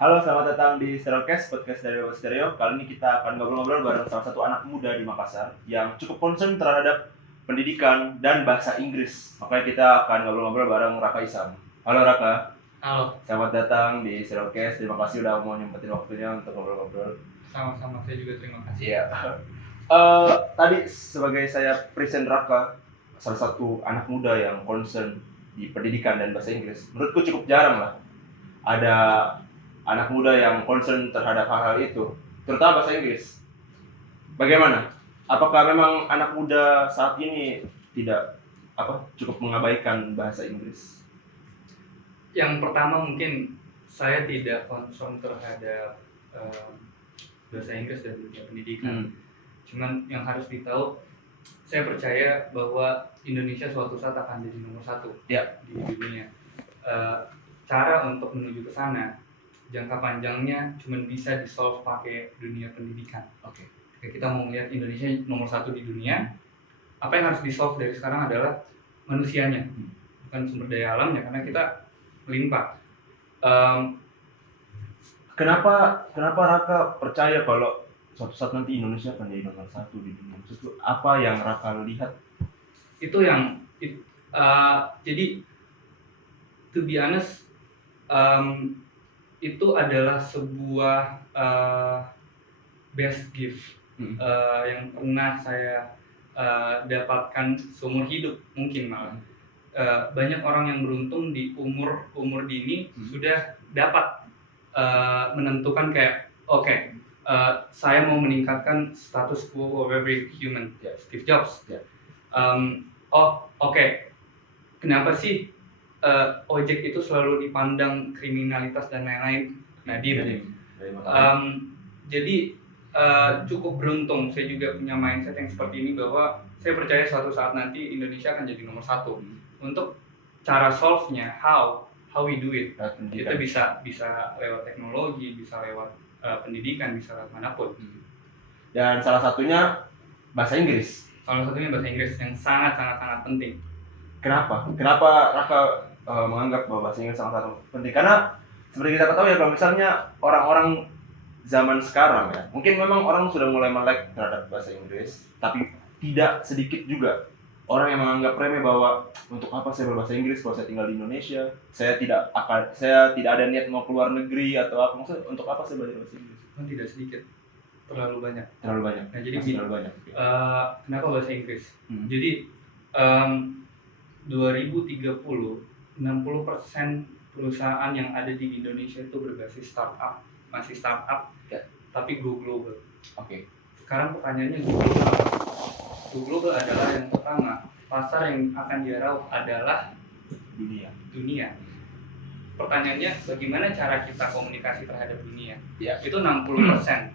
Halo, selamat datang di Stereocast, podcast dari Dewa Stereo. Kali ini kita akan ngobrol-ngobrol bareng salah satu anak muda di Makassar yang cukup concern terhadap pendidikan dan bahasa Inggris. Makanya kita akan ngobrol-ngobrol bareng Raka Isam. Halo Raka. Halo, Selamat datang di Stereocast. Terima kasih udah mau nyempetin waktunya untuk ngobrol-ngobrol. sama-sama, saya juga terima kasih. Iya. Tadi sebagai saya present Raka, salah satu anak muda yang concern di pendidikan dan bahasa Inggris. Menurutku cukup jarang lah ada anak muda yang concern terhadap hal-hal itu, terutama bahasa Inggris. Bagaimana? Apakah memang anak muda saat ini tidak cukup mengabaikan bahasa Inggris? Yang pertama mungkin saya tidak concern terhadap bahasa Inggris dan dunia pendidikan. Cuman yang harus ditahu, saya percaya bahwa Indonesia suatu saat akan jadi nomor satu di dunia. Cara untuk menuju ke sana, jangka panjangnya cuma bisa di-solve pakai dunia pendidikan. Jika kita mau melihat Indonesia nomor satu di dunia, apa yang harus di-solve dari sekarang adalah manusianya, bukan sumber daya alamnya, karena kita melimpah. Kenapa Raka percaya kalau suatu saat nanti Indonesia akan jadi nomor satu di dunia? Maksudku, apa yang Raka lihat? Itu yang jadi to be honest, itu adalah sebuah best gift yang pernah saya dapatkan seumur hidup mungkin malah. Banyak orang yang beruntung di umur dini sudah dapat menentukan kayak saya mau meningkatkan status quo of every human, Steve Jobs. Kenapa sih ojek itu selalu dipandang kriminalitas dan lain-lain? Nadir. Jadi cukup beruntung saya juga punya mindset yang seperti ini, bahwa saya percaya suatu saat nanti Indonesia akan jadi nomor satu. Untuk cara solve-nya, how we do it, kita bisa lewat teknologi, bisa lewat pendidikan, bisa lewat manapun. Dan salah satunya bahasa Inggris. Salah satunya bahasa Inggris yang sangat penting. Kenapa Raka menganggap bahwa bahasa Inggris sangat penting? Karena seperti kita ketahui ya, kalau misalnya orang-orang zaman sekarang ya, mungkin memang orang sudah mulai melek terhadap bahasa Inggris, tapi tidak sedikit juga orang yang menganggap remeh bahwa untuk apa saya berbahasa Inggris kalau saya tinggal di Indonesia, saya tidak ada niat mau keluar negeri atau apa, maksudnya untuk apa saya belajar bahasa Inggris? Tidak sedikit, terlalu banyak. Nah, jadi terlalu banyak. Kenapa bahasa Inggris? Jadi 2030 60% perusahaan yang ada di Indonesia itu berbasis startup, masih startup, tapi go global. Sekarang pertanyaannya, go global apa? Go global adalah yang pertama, pasar yang akan diraup adalah dunia. Pertanyaannya, bagaimana cara kita komunikasi terhadap dunia? Itu 60%.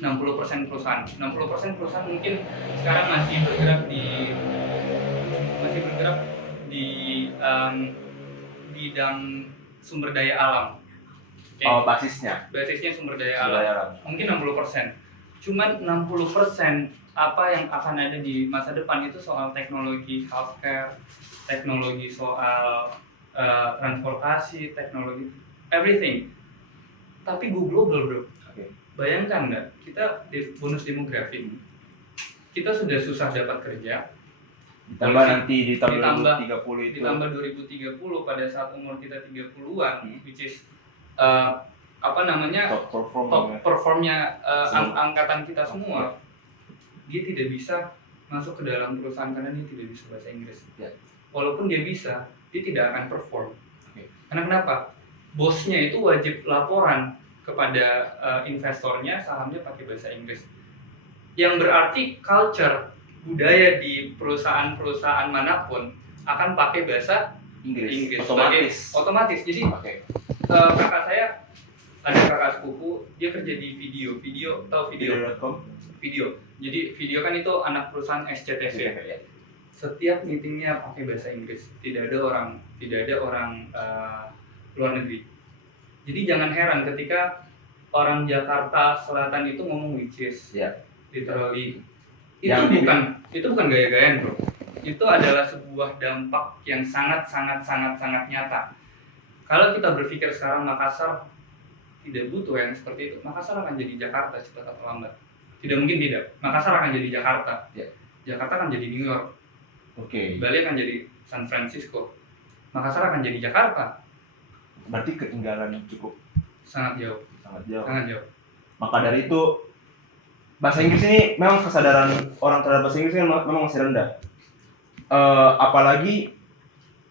60% perusahaan. 60% perusahaan mungkin sekarang masih bergerak di bidang sumber daya alam. Basisnya sumber daya alam. Mungkin 60%. Cuman 60% apa yang akan ada di masa depan itu soal teknologi healthcare, teknologi soal transportasi, teknologi everything. Tapi go global, bro. Bayangkan nggak, kita bonus demografi, kita sudah susah dapat kerja, ditambah nanti di tahun 2030 itu, ditambah 2030 pada saat umur kita 30-an, which is top performnya angkatan kita semua, dia tidak bisa masuk ke dalam perusahaan karena dia tidak bisa bahasa Inggris. Walaupun dia bisa, dia tidak akan perform. Karena kenapa? Bosnya itu wajib laporan kepada investornya, sahamnya pakai bahasa Inggris. Yang berarti culture, budaya di perusahaan manapun akan pakai bahasa Inggris. Otomatis. Jadi kakak saya, ada kakak sepupu, dia kerja di video, tahu video.com? Video. Jadi video kan itu anak perusahaan SCTV. Setiap meetingnya pakai bahasa Inggris. Tidak ada orang luar negeri. Jadi jangan heran ketika orang Jakarta Selatan itu ngomong which is, literally. Itu bukan gaya-gayaan, bro. Itu adalah sebuah dampak yang sangat nyata. Kalau kita berpikir sekarang Makassar tidak butuh yang seperti itu, Makassar akan jadi Jakarta cepat atau lambat. Tidak mungkin tidak. Makassar akan jadi Jakarta. Ya. Jakarta akan jadi New York. Oke. Bali akan jadi San Francisco. Makassar akan jadi Jakarta. Berarti ketinggalan cukup Sangat jauh. sangat jauh. Sangat jauh. Maka dari itu bahasa Inggris ini memang kesadaran orang terhadap bahasa Inggris kan memang masih rendah. Apalagi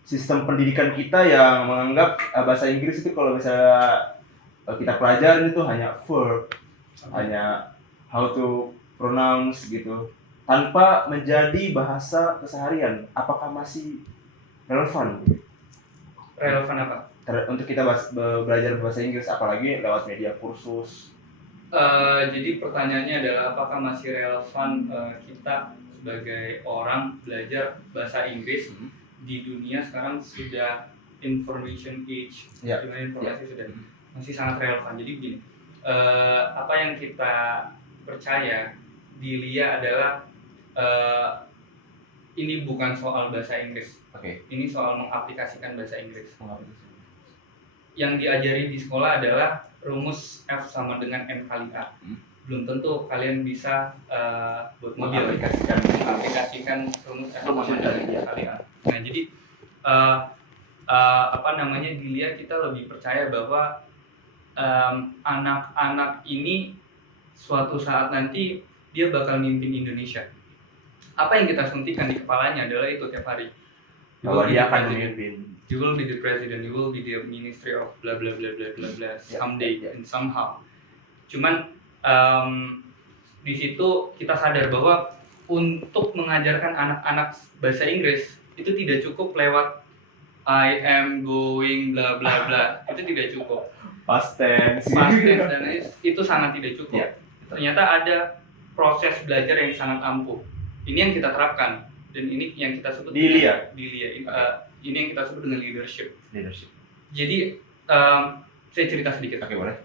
sistem pendidikan kita yang menganggap bahasa Inggris itu kalau misalnya kita pelajarin itu hanya verb, hanya how to pronounce gitu, tanpa menjadi bahasa keseharian. Apakah masih relevan? Relevan apa? Untuk kita belajar bahasa Inggris, apalagi lewat media kursus? Jadi pertanyaannya adalah apakah masih relevan kita sebagai orang belajar bahasa Inggris di dunia sekarang sudah information age, Ya. di mana informasi sudah masih sangat relevan. Jadi begini, apa yang kita percaya di LIA adalah ini bukan soal bahasa Inggris. Oke. Ini soal mengaplikasikan bahasa Inggris. Yang diajari di sekolah adalah rumus F sama dengan M kali A. Belum tentu kalian bisa buat mobil mengaplikasikan rumus F sama dengan M kali A. Nah, jadi dilihat kita lebih percaya bahwa anak-anak ini suatu saat nanti dia bakal mimpin Indonesia. Apa yang kita suntikan di kepalanya adalah itu tiap hari. Bahwa dia akan memimpin. You will be the president, you will be the ministry of blah blah blah blah blah blah someday and somehow. Cuman di situ kita sadar bahwa untuk mengajarkan anak-anak bahasa Inggris itu tidak cukup lewat I am going bla bla bla. Itu tidak cukup. Past tense Dan itu sangat tidak cukup. Ya, ternyata ada proses belajar yang sangat ampuh. Ini yang kita terapkan dan ini yang kita sebut di LIA. Ini yang kita sebut dengan leadership. Jadi saya cerita sedikit. Oke, boleh.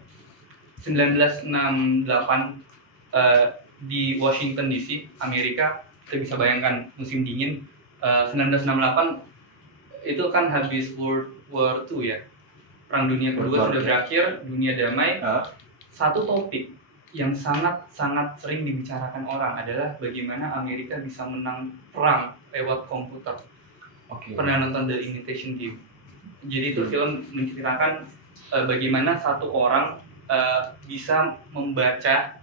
1968 di Washington DC, Amerika, kita bisa bayangkan musim dingin. 1968 itu kan habis World War II ya. Perang Dunia Kedua sudah berakhir, dunia damai. Satu topik yang sangat sering dibicarakan orang adalah bagaimana Amerika bisa menang perang lewat komputer. Oke. Pernah nonton The Imitation Game? Jadi itu film menceritakan bagaimana satu orang bisa membaca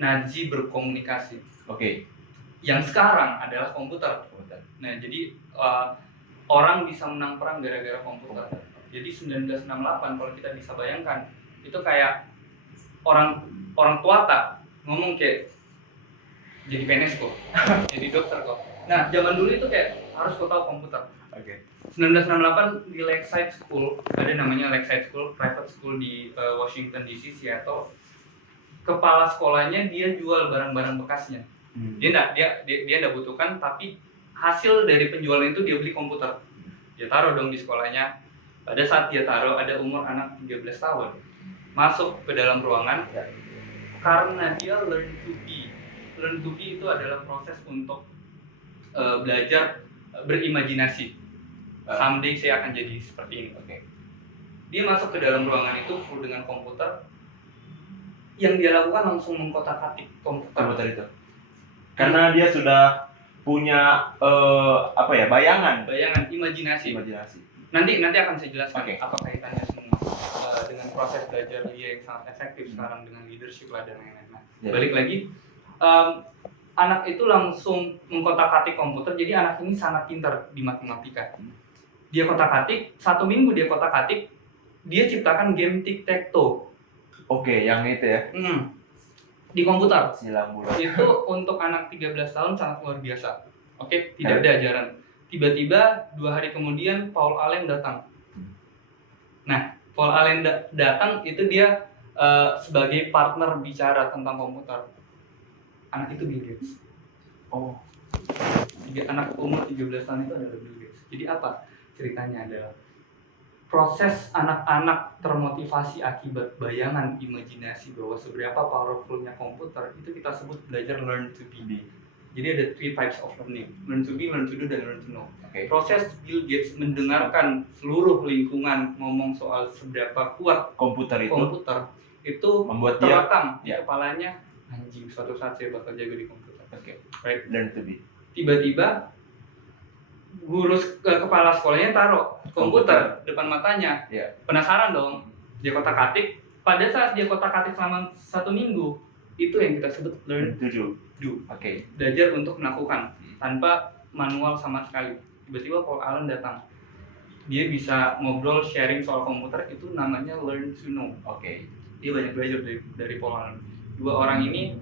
Nazi berkomunikasi. Oke. Yang sekarang adalah komputer. Nah, jadi orang bisa menang perang gara-gara komputer. Jadi 1968 kalau kita bisa bayangkan itu kayak orang tua tak ngomong kayak jadi PNS kok, jadi dokter kok. Nah, zaman dulu itu kayak harus kau tahu komputer. Oke. 1968 di Lakeside School, ada namanya Lakeside School, private school di Washington DC, Seattle. Kepala sekolahnya dia jual barang-barang bekasnya. Dia enggak butuhkan, tapi hasil dari penjualan itu dia beli komputer. Dia taruh dong di sekolahnya. Pada saat dia taruh ada umur anak 13 tahun. Masuk ke dalam ruangan karena dia learn to be. Learn to be itu adalah proses untuk belajar berimajinasi. Someday saya akan jadi seperti ini. Oke. Dia masuk ke dalam ruangan itu full dengan komputer. Yang dia lakukan langsung mengkotak-atik komputer itu. Karena dia sudah punya bayangan, imajinasi. Nanti akan saya jelaskan apa kaitannya semua dengan proses belajar dia yang sangat efektif sekarang dengan leadership lah dan lain-lain. Balik lagi, anak itu langsung mengkotak-atik komputer, jadi anak ini sangat pintar di matematika. Dia kotak-atik, 1 minggu dia kotak-atik, dia ciptakan game tic-tac-toe. Oke, yang itu ya. Di komputer. Silang bulat. Itu untuk anak 13 tahun sangat luar biasa. Oke, tidak ada ajaran. Tiba-tiba 2 hari kemudian Paul Allen datang. Nah, Paul Allen datang itu dia sebagai partner bicara tentang komputer. Anak itu Bill Gates. Oh. Anak umur 13 tahun itu adalah Bill Gates. Jadi apa ceritanya adalah proses anak-anak termotivasi akibat bayangan imajinasi bahwa seberapa powerfulnya komputer itu kita sebut belajar learn to be. Jadi ada three types of learning: learn to be, learn to do, dan learn to know. Oke. Proses Bill Gates mendengarkan seluruh lingkungan ngomong soal seberapa kuat Komputer itu membuat dia terekam di kepalanya, anjing suatu saat saya bakal jago di komputer. Oke. Right. Learn to be. Tiba-tiba guru kepala sekolahnya taruh komputer depan matanya. Yeah. Penasaran dong, dia kotak-atik. Pada saat dia kotak-atik selama 1 minggu, itu yang kita sebut learn to do. Oke. Belajar untuk melakukan tanpa manual sama sekali. Tiba-tiba Paul Allen datang, dia bisa ngobrol sharing soal komputer, itu namanya learn to know. Oke. Dia banyak belajar dari Paul Allen. Dua orang ini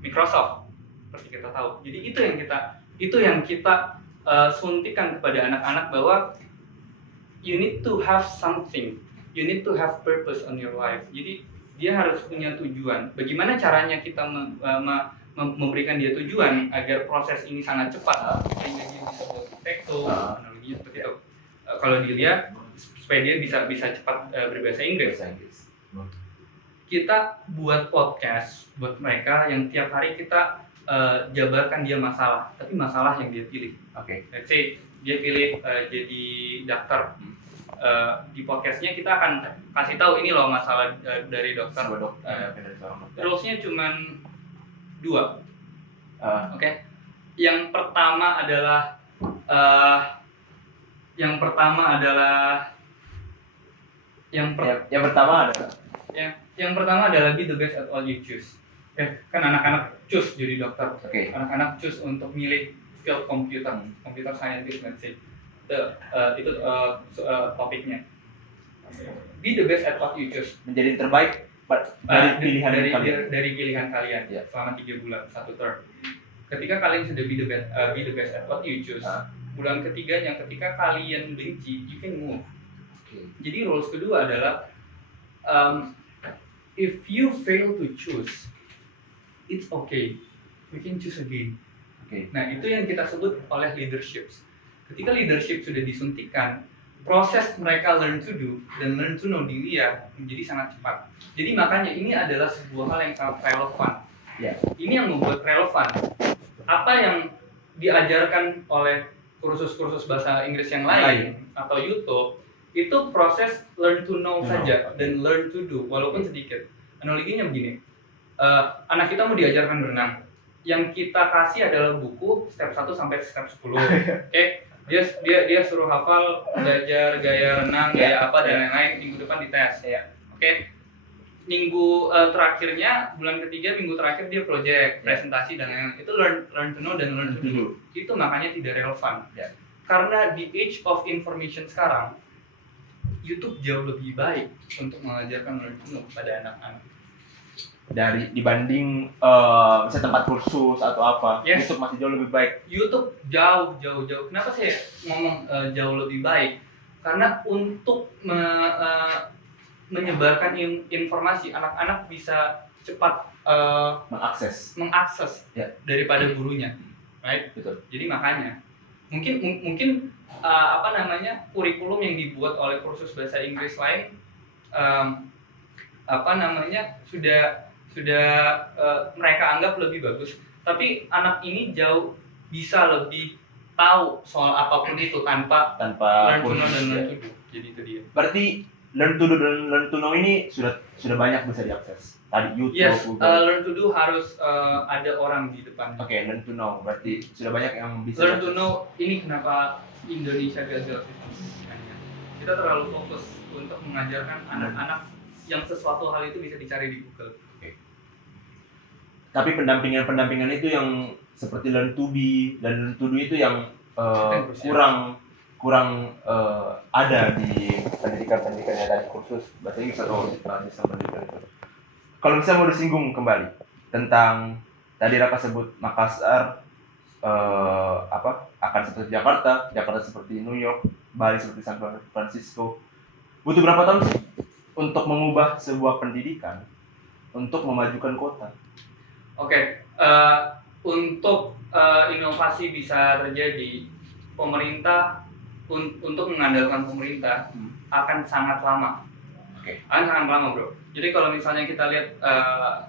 Microsoft, seperti kita tahu. Jadi itu yang kita suntikan kepada anak-anak bahwa you need to have something, you need to have purpose on your life. Jadi dia harus punya tujuan. Bagaimana caranya kita memberikan dia tujuan agar proses ini sangat cepat, sehingga dia bisa buat tekto, analoginya seperti itu. Kalau dilihat supaya dia bisa cepat berbahasa Inggris. Kita buat podcast buat mereka yang tiap hari kita jabarkan dia masalah, tapi masalah yang dia pilih. Oke. Let's say dia pilih jadi dokter. Di podcastnya kita akan kasih tahu ini loh masalah dari dokter. Rulesnya cuma 2. Oke. Yang pertama adalah yang pertama adalah be the best at all you choose. Kan anak-anak choose jadi dokter. Anak-anak choose untuk milih field computer scientist, let's say. Itu topiknya. Be the best at what you choose. Menjadi terbaik dari pilihan kalian selama 3 bulan, 1 term. Ketika kalian sudah be the best at what you choose, bulan ketiganya ketika kalian benci, you can move. Jadi rules kedua adalah if you fail to choose, it's okay, we can choose again. Nah, itu yang kita sebut oleh leadership. Ketika leadership sudah disuntikan, proses mereka learn to do dan learn to know di dia menjadi sangat cepat. Jadi makanya ini adalah sebuah hal yang sangat relevan. Ini yang membuat relevan. Apa yang diajarkan oleh kursus-kursus bahasa Inggris yang lain atau YouTube, itu proses learn to know saja dan learn to do, walaupun sedikit. Analoginya begini, anak kita mau diajarkan berenang. Yang kita kasih adalah buku step 1 sampai step 10. Dia suruh hafal, belajar gaya renang, gaya apa dan lain-lain, minggu depan dites. Minggu terakhirnya, bulan ketiga, minggu terakhir dia project, presentasi dan lain-lain. Itu learn to know dan learn to do. Itu makanya tidak relevan. Karena di age of information sekarang, YouTube jauh lebih baik untuk mengajarkan learn to know pada anak-anak. Dibanding misalnya tempat kursus atau apa, YouTube masih jauh lebih baik. YouTube jauh. Kenapa saya ngomong jauh lebih baik? Karena untuk menyebarkan informasi, anak-anak bisa cepat mengakses daripada gurunya, right? Betul. Jadi makanya mungkin kurikulum yang dibuat oleh kursus bahasa Inggris lain sudah mereka anggap lebih bagus, tapi anak ini jauh bisa lebih tahu soal apapun itu tanpa learn to know dan learn to do. Jadi itu dia. Berarti learn to do dan learn to know ini sudah banyak bisa diakses. Tadi YouTube, Google. Learn to do harus ada orang di depan. Learn to know berarti sudah banyak yang bisa. Learn to know ini kenapa Indonesia gagal sistem pendidikannya. Kita terlalu fokus untuk mengajarkan anak-anak yang sesuatu hal itu bisa dicari di Google. Tapi pendampingan itu yang seperti learn to be dan learn to do itu yang kurang ada di pendidikan-pendidikannya tadi, kursus bahasa Inggris atau sistem pendidikan itu. Kalau bisa mau disinggung kembali tentang tadi Raka sebut Makassar akan seperti Jakarta seperti New York, Bali seperti San Francisco. Butuh berapa tahun sih untuk mengubah sebuah pendidikan untuk memajukan kota? Untuk inovasi bisa terjadi, pemerintah untuk mengandalkan pemerintah akan sangat lama. Akan sangat lama, bro. Jadi kalau misalnya kita lihat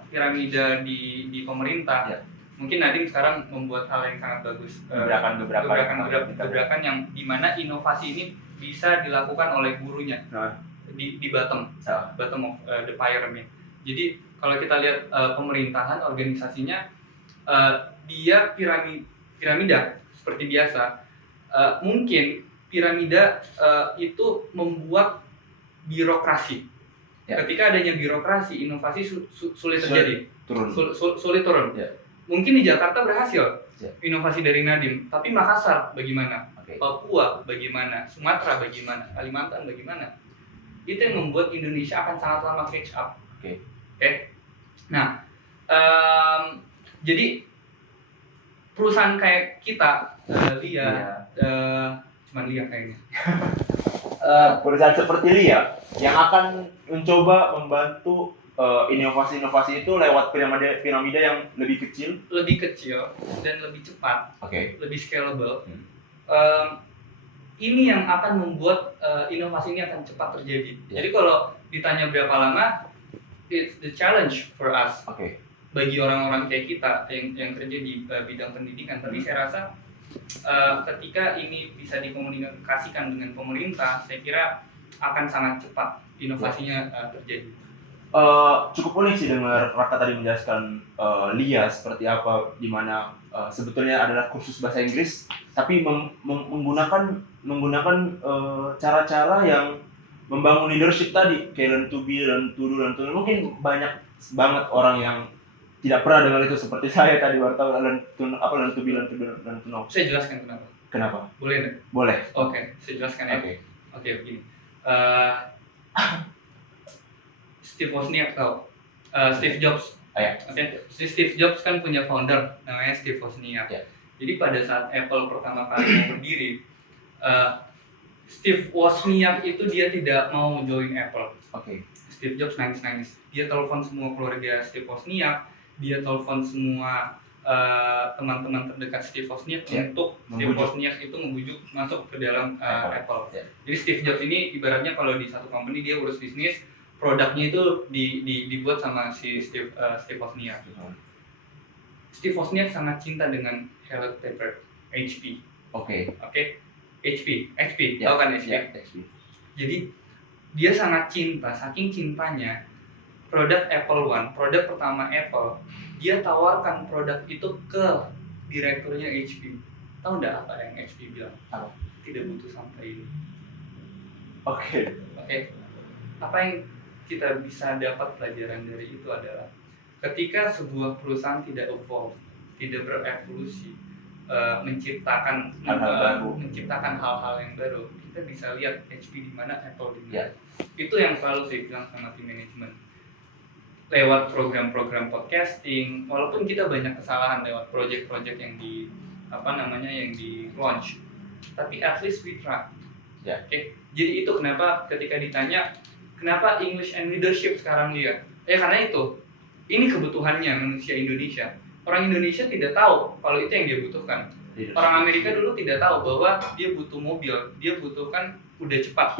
piramida di pemerintah, Mungkin Nadiem sekarang membuat hal yang sangat bagus, gebrakan yang dimana inovasi ini bisa dilakukan oleh gurunya di bottom of the pyramid. Jadi kalau kita lihat pemerintahan organisasinya, dia piramida seperti biasa. Mungkin piramida itu membuat birokrasi. Ketika adanya birokrasi, inovasi sulit terjadi, sulit turun. Mungkin di Jakarta berhasil inovasi dari Nadiem, tapi Makassar bagaimana? Papua bagaimana? Sumatera bagaimana? Kalimantan bagaimana? Itu yang membuat Indonesia akan sangat lama catch up. Nah, jadi perusahaan kayak kita, cuman Lia kayaknya. Perusahaan seperti Lia yang akan mencoba membantu inovasi-inovasi itu lewat piramida yang lebih kecil dan lebih cepat, lebih scalable. Hmm. Ini yang akan membuat inovasi ini akan cepat terjadi. Jadi kalau ditanya berapa lama, it's the challenge for us. Bagi orang-orang kayak kita yang kerja di bidang pendidikan. Tapi saya rasa ketika ini bisa dikomunikasikan dengan pemerintah, saya kira akan sangat cepat inovasinya terjadi. Cukup unik sih dengar Raka tadi menjelaskan Lia seperti apa, di mana sebetulnya adalah kursus bahasa Inggris, tapi menggunakan cara-cara yang membangun leadership tadi, kayak learn to be, learn to do, learn to know. Mungkin banyak banget orang yang tidak pernah dengar itu seperti saya tadi, wartawan learn to be, learn to do, learn to know. Saya jelaskan kenapa. Boleh nggak? Boleh. Oke, saya jelaskan ya. Oke, begini. Steve Wozniak tahu, Steve Jobs. Steve Jobs kan punya founder namanya Steve Wozniak. Jadi pada saat Apple pertama kali mau berdiri, Steve Wozniak itu dia tidak mau join Apple. Steve Jobs nangis. Dia telepon semua keluarga Steve Wozniak, dia telepon semua teman-teman terdekat Steve Wozniak untuk Steve Wozniak itu membujuk masuk ke dalam Apple. Jadi Steve Jobs ini ibaratnya kalau di satu company dia urus bisnis, produknya itu dibuat sama si Steve Wozniak. Steve Wozniak sangat cinta dengan Hewlett Packard, HP. HP, tahu kan HP? Jadi dia sangat cinta, saking cintanya produk Apple One, produk pertama Apple, dia tawarkan produk itu ke direkturnya HP. Tahu nggak apa yang HP bilang? Tidak butuh sampai ini. Apa yang kita bisa dapat pelajaran dari itu adalah ketika sebuah perusahaan tidak evolve, tidak berevolusi, menciptakan hal-hal yang baru, kita bisa lihat HP di mana, Apple di mana. Itu yang selalu saya bilang sama tim manajemen. Lewat program-program podcasting, walaupun kita banyak kesalahan lewat project-project yang di launch, tapi at least we try. Jadi itu kenapa ketika ditanya kenapa English and Leadership sekarang dia? Karena itu. Ini kebutuhannya manusia Indonesia. Orang Indonesia tidak tahu kalau itu yang dia butuhkan. Orang Amerika dulu tidak tahu bahwa dia butuh mobil, dia butuhkan kuda cepat.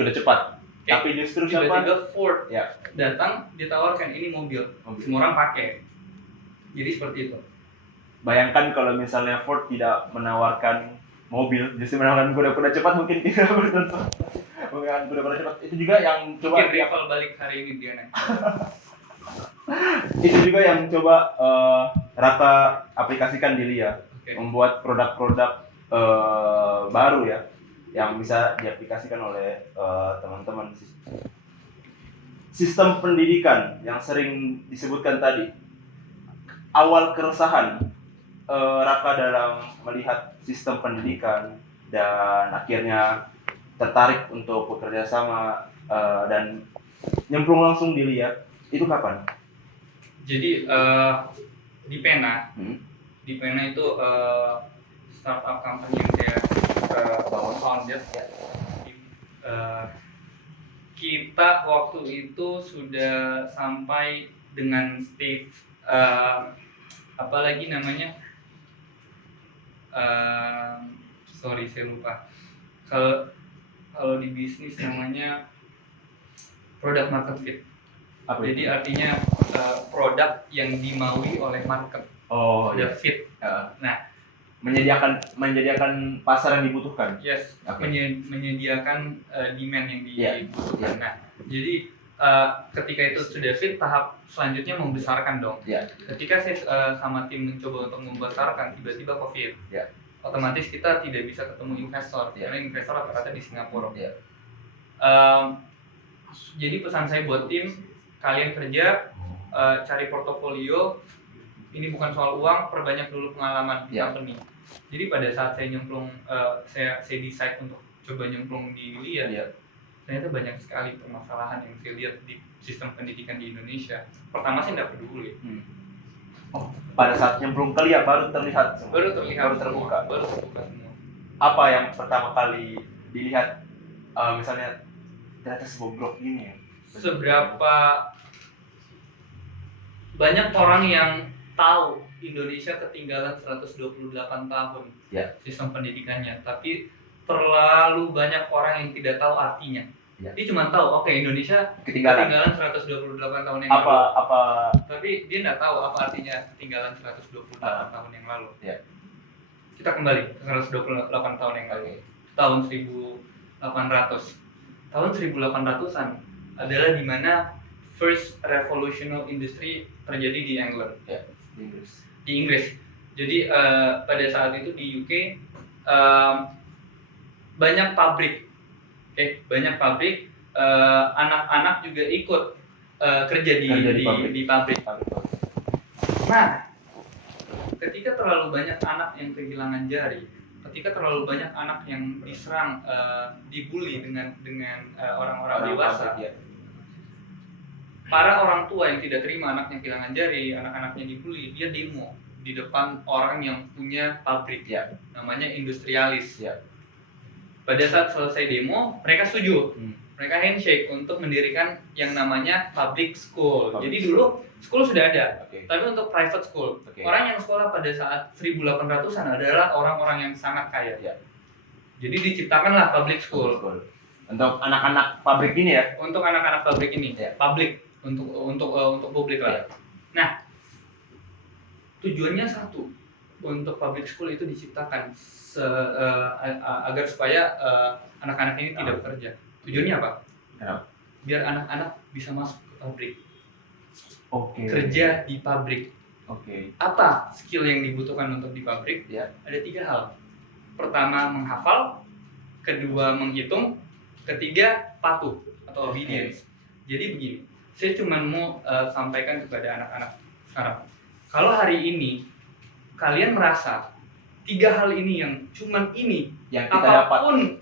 Tapi justru tiba-tiba Ford datang, ditawarkan ini mobil. Semua orang pakai. Jadi seperti itu. Bayangkan kalau misalnya Ford tidak menawarkan mobil, justru menawarkan kuda-kuda cepat, mungkin tidak bertentu. Kuda-kuda cepat itu juga yang coba rival balik hari ini dia naik. Itu juga yang coba Raka aplikasikan di Lia, membuat produk-produk baru ya, yang bisa diaplikasikan oleh teman-teman. Sistem pendidikan yang sering disebutkan tadi, awal keresahan Raka dalam melihat sistem pendidikan dan akhirnya tertarik untuk bekerja sama dan nyemplung langsung di Lia, itu kapan? Jadi di Pena itu startup company yang saya founded. Kita waktu itu sudah sampai dengan stage apalagi namanya, sorry saya lupa. Kalau di bisnis namanya product market fit. Jadi artinya produk yang dimaui oleh market, sudah fit. Nah, menyediakan pasar yang dibutuhkan. yes, Oke. menyediakan demand yang Iya. dibutuhkan. Nah, jadi ketika itu sudah fit, tahap selanjutnya membesarkan dong. Iya. Ketika saya sama tim mencoba untuk membesarkan, tiba-tiba COVID. Iya. Otomatis kita tidak bisa ketemu investor, Iya. karena investor rata-rata di Singapura. Iya. Jadi pesan saya buat tim, kalian kerja, cari portofolio. Ini bukan soal uang, perbanyak dulu pengalaman di Iya. company. Jadi pada saat saya nyemplung, saya decide untuk coba nyemplung di Liat, Iya. ternyata banyak sekali permasalahan yang saya lihat di sistem pendidikan di Indonesia. Pertama saya nggak peduli. Oh, pada saat nyemplung ke Liat baru terlihat semua. Baru terlihat, baru terbuka. Baru terbuka semua. Apa yang pertama kali dilihat, misalnya ternyata sebobrok ini ya? Seberapa banyak orang yang tahu Indonesia ketinggalan 128 tahun Ya. sistem pendidikannya, tapi terlalu banyak orang yang tidak tahu artinya. Ya. Dia cuma tahu, oke, Indonesia Ketinggalan 128 tahun yang apa lalu. Tapi dia nggak tahu apa artinya ketinggalan 128 tahun yang lalu. Ya. Kita kembali ke 128 tahun yang lalu. Tahun 1800. Tahun 1800-an adalah di mana first revolutionary industry terjadi di England. Ya, di Inggris. Jadi pada saat itu di UK banyak pabrik. Banyak pabrik, anak-anak juga ikut kerja di pabrik. Nah, ketika terlalu banyak anak yang kehilangan jari, ketika terlalu banyak anak yang diserang, dibully dengan orang-orang dewasa, para orang tua yang tidak terima anaknya kehilangan jari, anak-anaknya dibully, dia demo di depan orang yang punya pabrik, namanya industrialis. Pada saat selesai demo, mereka setuju. Mereka handshake untuk mendirikan yang namanya public school. Jadi dulu school sudah ada, tapi untuk private school. Orang yang sekolah pada saat 1800-an adalah orang-orang yang sangat kaya. Jadi diciptakanlah public school. Untuk anak-anak pabrik ini ya? Untuk anak-anak pabrik ini, public, untuk publik lah. Nah, tujuannya satu, untuk public school itu diciptakan agar supaya anak-anak ini tidak bekerja. Tujuannya apa? Biar anak-anak bisa masuk ke pabrik. Kerja di pabrik. Apa skill yang dibutuhkan untuk di pabrik? Ada 3 hal. Pertama, menghafal. Kedua, menghitung. Ketiga, patuh atau obedience. Jadi begini, saya cuma mau sampaikan kepada anak-anak sekarang. Kalau hari ini kalian merasa 3 hal ini yang cuman ini, yang kita apapun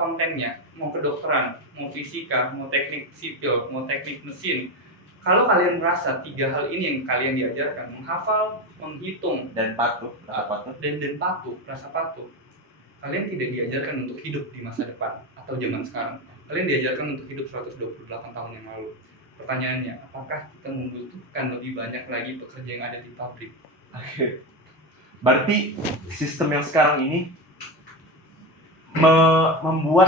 kontennya, mau kedokteran, mau fisika, mau teknik sipil, mau teknik mesin, kalau kalian merasa 3 hal ini yang kalian diajarkan, menghafal, menghitung, dan patuh, rasa patuh, kalian tidak diajarkan untuk hidup di masa depan atau zaman sekarang. Kalian diajarkan untuk hidup 128 tahun yang lalu. Pertanyaannya, apakah kita membutuhkan lebih banyak lagi pekerja yang ada di pabrik? Berarti sistem yang sekarang ini membuat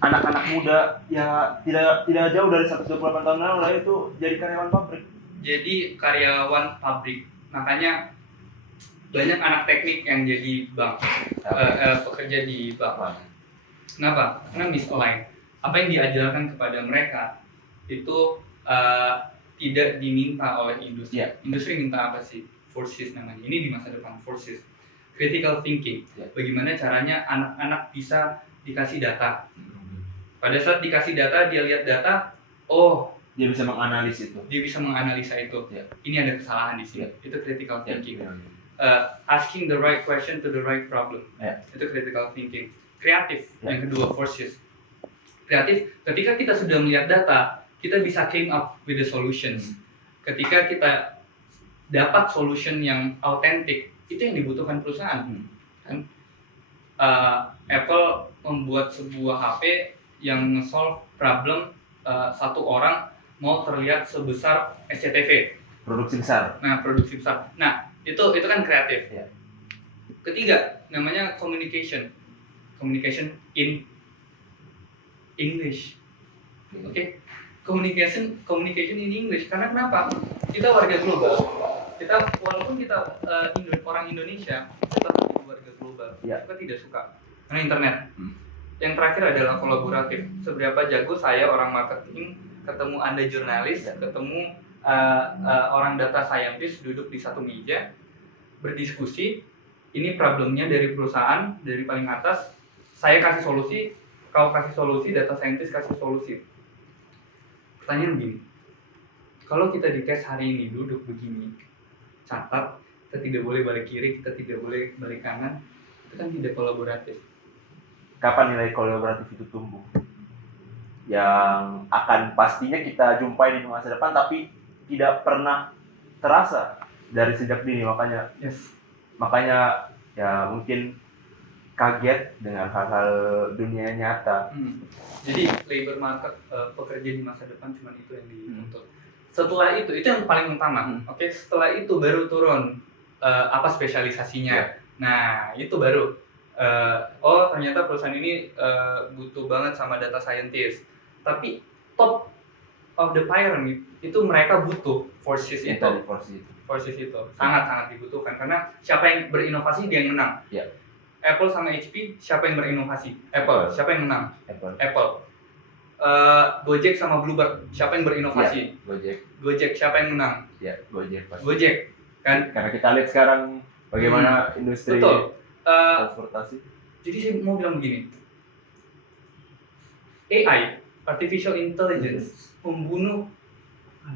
anak-anak muda ya tidak jauh dari 128 tahun lalu itu jadi karyawan pabrik. Jadi karyawan pabrik. Makanya banyak anak teknik yang jadi bank, pekerja di bank. Kenapa? Karena misaligned. Apa yang diajarkan kepada mereka itu tidak diminta oleh industri. Industri minta apa sih? Forces namanya. Ini di masa depan, forces. Critical thinking. Bagaimana caranya anak-anak bisa dikasih data. Pada saat dikasih data, dia lihat data, dia bisa menganalisis itu. Dia bisa menganalisa itu. Ini ada kesalahan di sini. Itu critical thinking. Asking the right question to the right problem. Itu critical thinking. Kreatif. Yang kedua, forces. Kreatif, ketika kita sudah melihat data, kita bisa came up with the solutions. Ketika kita dapat solution yang autentik, itu yang dibutuhkan perusahaan. Apple membuat sebuah HP yang solve problem satu orang mau terlihat sebesar SCTV. Produksi besar. Nah, itu kan kreatif. Ketiga, namanya communication in English. communication in English. Karena kenapa? Kita warga global. Walaupun kita orang Indonesia, kita menjadi warga global. Kita tidak suka karena internet. Yang terakhir adalah kolaboratif. Seberapa jago saya orang marketing ketemu Anda jurnalis, ketemu orang data scientist duduk di satu meja berdiskusi. Ini problemnya dari perusahaan dari paling atas. Saya kasih solusi, kau kasih solusi, data scientist kasih solusi. Pertanyaan begini, kalau kita dites hari ini duduk begini, catat, kita tidak boleh balik kiri, kita tidak boleh balik kanan, itu kan tidak kolaboratif. Kapan nilai kolaboratif itu tumbuh? Yang akan pastinya kita jumpai di masa depan, tapi tidak pernah terasa dari sejak dini, makanya ya mungkin kaget dengan hal-hal dunia nyata. Jadi labor market pekerja di masa depan cuma itu yang dituntut. Setelah itu yang paling utama. Oke, setelah itu baru turun apa spesialisasinya. Nah, itu baru oh ternyata perusahaan ini butuh banget sama data scientist. Tapi top of the pyramid itu mereka butuh forces itu. Forces itu sangat dibutuhkan karena siapa yang berinovasi dia yang menang. Apple sama HP, siapa yang berinovasi? Apple. Siapa yang menang? Apple. Gojek sama Bluebird, siapa yang berinovasi? Gojek. Siapa yang menang? Gojek. Kan? Karena kita lihat sekarang bagaimana industri transportasi. Jadi saya mau bilang begini. AI, artificial intelligence, membunuh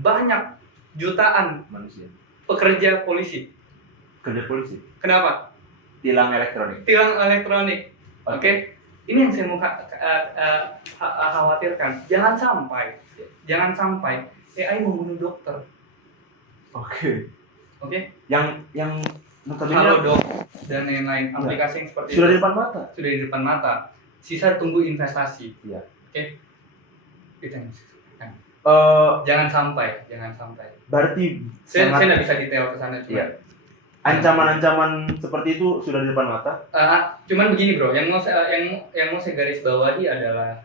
banyak jutaan manusia. Pekerja polisi. Kenapa? Tilang elektronik. Oke. Ini yang saya mau khawatirkan. Jangan sampai AI membunuh dokter. Oke. Yang Halodoc dan lain-lain aplikasi yang seperti sudah itu. Sudah di depan mata. Sisa tunggu investasi. Oke. Itu yang jangan sampai. Berarti saya nggak bisa detail ke sana cuma. Ancaman-ancaman seperti itu sudah di depan mata. Cuman begini bro, yang mau saya garis bawahi adalah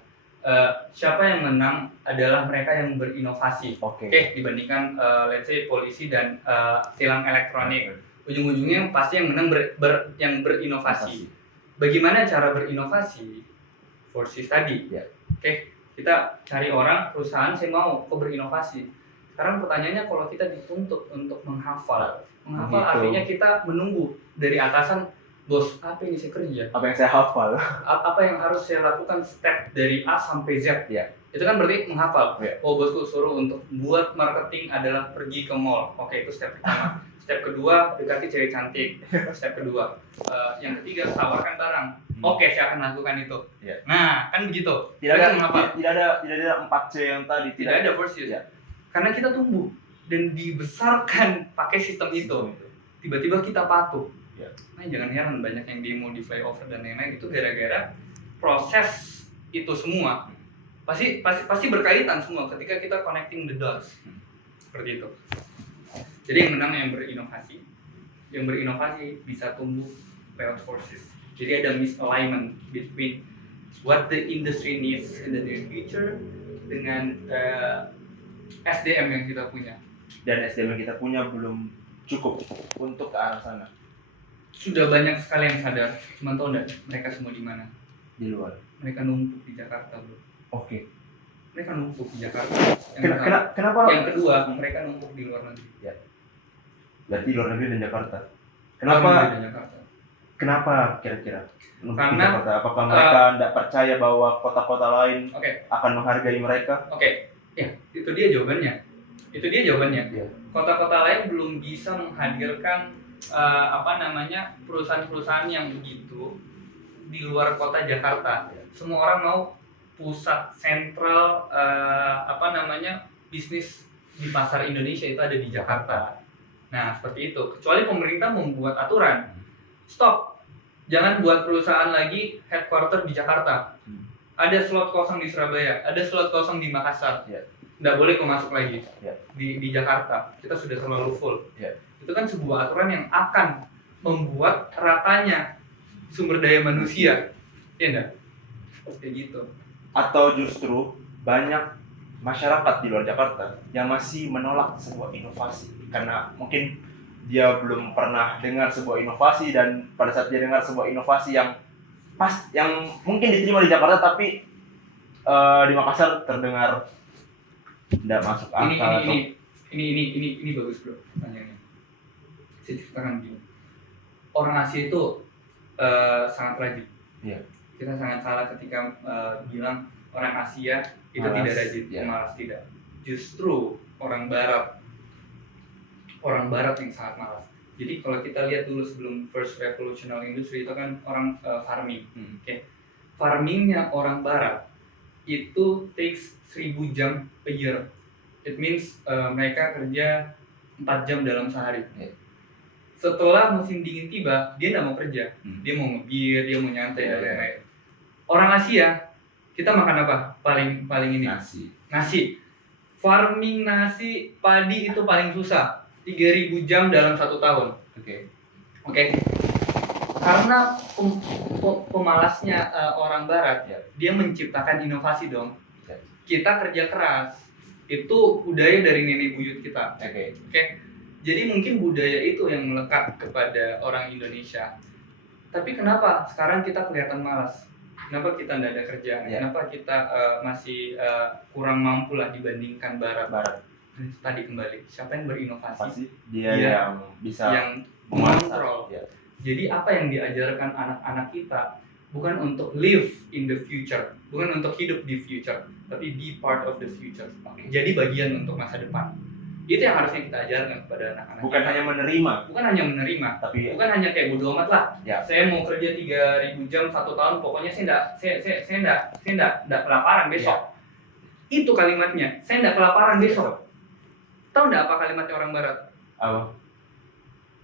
siapa yang menang adalah mereka yang berinovasi. Oke, dibandingkan let's say polisi dan tilang elektronik. Ujung-ujungnya pasti yang menang yang berinovasi. Bagaimana cara berinovasi? Forces tadi. Oke, kita cari orang perusahaan saya mau berinovasi. Sekarang pertanyaannya kalau kita dituntut untuk menghafal artinya kita menunggu dari atasan, bos, apa yang saya kerja? Apa yang saya hafal? Apa yang harus saya lakukan step dari A sampai Z? Itu kan berarti menghafal. Oh, bosku suruh untuk buat marketing adalah pergi ke mall. Oke, itu step pertama. Step kedua, dekati cewek cantik. Step kedua. Yang ketiga, tawarkan barang. Oke, saya akan lakukan itu. Nah, kan begitu. Tidak ada 4C yang tadi. Tidak ada forces. Karena kita tumbuh dan dibesarkan pakai sistem itu. Tiba-tiba kita patuh. Nah, jangan heran banyak yang demo di flyover dan lain-lain itu gara-gara proses itu semua. Pasti berkaitan semua ketika kita connecting the dots. Seperti itu. Jadi yang menang yang berinovasi. Yang berinovasi bisa tumbuh lewat forces. Jadi ada misalignment between what the industry needs in the near future dengan SDM yang kita punya. Dan SDM yang kita punya belum cukup untuk ke arah sana. Sudah banyak sekali yang sadar, cuma tahu enggak mereka semua di mana? Di luar. Mereka numpuk di Jakarta, bro. Oke. Mereka numpuk di Jakarta. Kenapa? Yang kedua, mereka numpuk di luar negeri. Berarti luar negeri dan Jakarta. Kenapa kira-kira? Karena Jakarta? Apakah mereka tidak percaya bahwa kota-kota lain akan menghargai mereka? Ya, itu dia jawabannya. Kota-kota lain belum bisa menghadirkan perusahaan-perusahaan yang begitu di luar kota Jakarta. Semua orang mau pusat sentral bisnis di pasar Indonesia itu ada di Jakarta. Nah, seperti itu. Kecuali pemerintah membuat aturan. Stop. Jangan buat perusahaan lagi headquarter di Jakarta. Ada slot kosong di Surabaya, ada slot kosong di Makassar. Nggak boleh kau masuk lagi di Jakarta. Kita sudah terlalu full. Itu kan sebuah aturan yang akan membuat ratanya sumber daya manusia. Iya enggak? Kayak gitu. Atau justru banyak masyarakat di luar Jakarta yang masih menolak sebuah inovasi karena mungkin dia belum pernah dengar sebuah inovasi, dan pada saat dia dengar sebuah inovasi yang mungkin diterima di Jakarta tapi di Makassar terdengar tidak masuk akal. Ini bagus bro pertanyaannya. Saya ceritakan begini, orang Asia itu sangat rajin. Iya. Kita sangat salah ketika bilang orang Asia itu malas, tidak rajin, malas, tidak. Justru orang Barat yang sangat malas. Jadi kalau kita lihat dulu sebelum first revolutionary industry itu kan orang farming. Okay. Farmingnya orang Barat itu takes 1000 jam a year. It means mereka kerja 4 jam dalam sehari. Setelah musim dingin tiba, dia nggak mau kerja. Dia mau ngebir, dia mau nyantai dan lain-lain. Orang Asia, kita makan apa? Paling ini nasi. Farming nasi, padi itu paling susah. 3000 jam dalam 1 tahun. Oke. Karena pemalasnya orang Barat, dia menciptakan inovasi dong. Kita kerja keras. Itu budaya dari nenek buyut kita. Oke. Jadi mungkin budaya itu yang melekat kepada orang Indonesia. Tapi kenapa sekarang kita kelihatan malas? Kenapa kita tidak ada kerjaan? Kenapa kita masih kurang mampu lah dibandingkan Barat? Tadi kembali, siapa yang berinovasi? Dia yang bisa mengontrol. Jadi apa yang diajarkan anak-anak kita bukan untuk live in the future, bukan untuk hidup di future, tapi be part of the future. Jadi bagian untuk masa depan. Itu yang harusnya kita ajarkan kepada anak-anak. Bukan hanya menerima, tapi bukan hanya kayak bodo amat lah. Saya mau kerja 3000 jam 1 tahun, pokoknya saya enggak kelaparan besok. Itu kalimatnya. Saya enggak kelaparan besok. Tahu enggak apa kalimatnya orang Barat? Apa?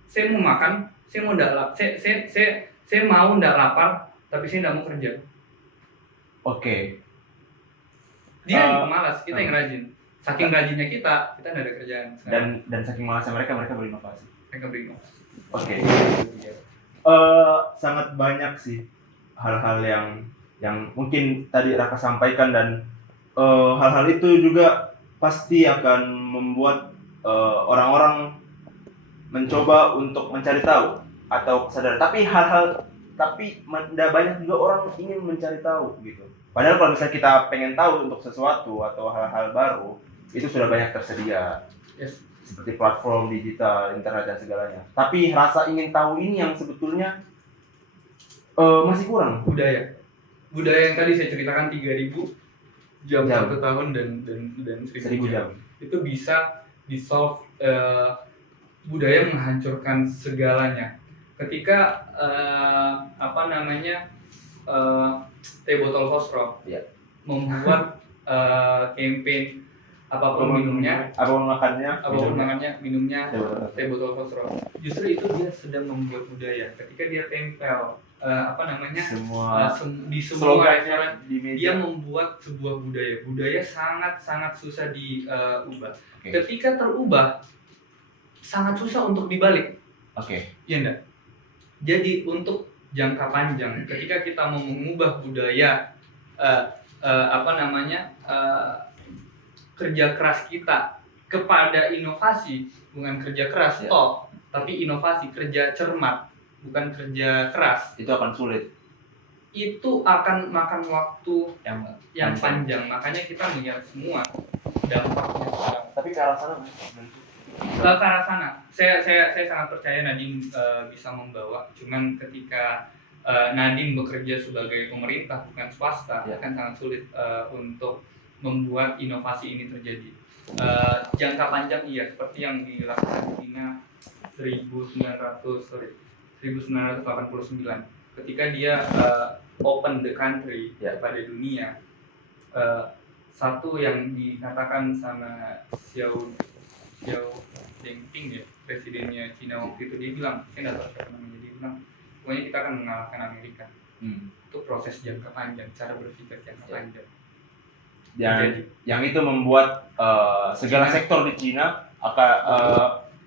Saya mau makan, saya mau enggak lapar, tapi saya enggak mau kerja. Dia yang pemalas, kita yang rajin. Saking rajinnya kita enggak ada kerjaan. Dan saking malasnya mereka berinovasi. Sangat banyak sih hal-hal yang mungkin tadi Raka sampaikan, dan hal-hal itu juga pasti akan membuat orang-orang mencoba untuk mencari tahu atau kesadaran. Tapi tidak banyak juga orang ingin mencari tahu gitu. Padahal kalau misalnya kita pengen tahu untuk sesuatu atau hal-hal baru, itu sudah banyak tersedia. Seperti platform digital, internet dan segalanya. Tapi rasa ingin tahu ini yang sebetulnya masih kurang. Budaya yang tadi saya ceritakan 3000 jam 1 tahun dan 1000 jam. Itu bisa di-solve. Budaya menghancurkan segalanya. Ketika teh botol sosro membuat campaign apapun minumnya, minumnya teh botol sosro. Justru itu dia sedang membuat budaya. Ketika dia tempel di semua restoran, dia membuat sebuah budaya. Budaya sangat susah diubah. Ketika terubah, sangat susah untuk dibalik. Iya enggak? Jadi untuk jangka panjang, ketika kita mau mengubah budaya kerja keras kita kepada inovasi, bukan kerja keras tapi inovasi, kerja cermat, bukan kerja keras, itu akan sulit. Itu akan makan waktu yang panjang. Makanya kita melihat semua dampaknya sekarang. Tapi ke arah sana saya sangat percaya Nadiem bisa membawa. Cuman ketika Nadiem bekerja sebagai pemerintah bukan swasta, akan sangat sulit untuk membuat inovasi ini terjadi. Jangka panjang seperti yang dilakukan di China 1989 ketika dia open the country kepada dunia. Satu yang dikatakan sama Xiao Jinping presidennya China waktu itu, dia bilang, saya nggak tahu siapa namanya, dia bilang pokoknya kita akan mengalahkan Amerika. Itu proses jangka panjang, cara berpikir jangka panjang. Yang itu membuat segala sektor di China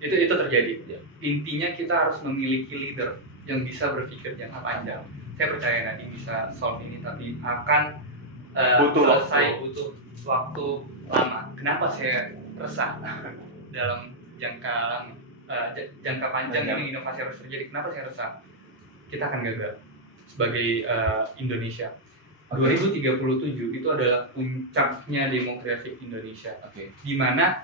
itu terjadi. Intinya kita harus memiliki leader yang bisa berpikir jangka panjang. Saya percaya Nadiem bisa solve ini, tapi akan Butuh butuh waktu lama. Kenapa saya resah dalam jangka panjang ini inovasi harus terjadi? Kenapa saya resah? Kita akan gagal sebagai Indonesia. 2037 itu adalah puncaknya demografi Indonesia. Di mana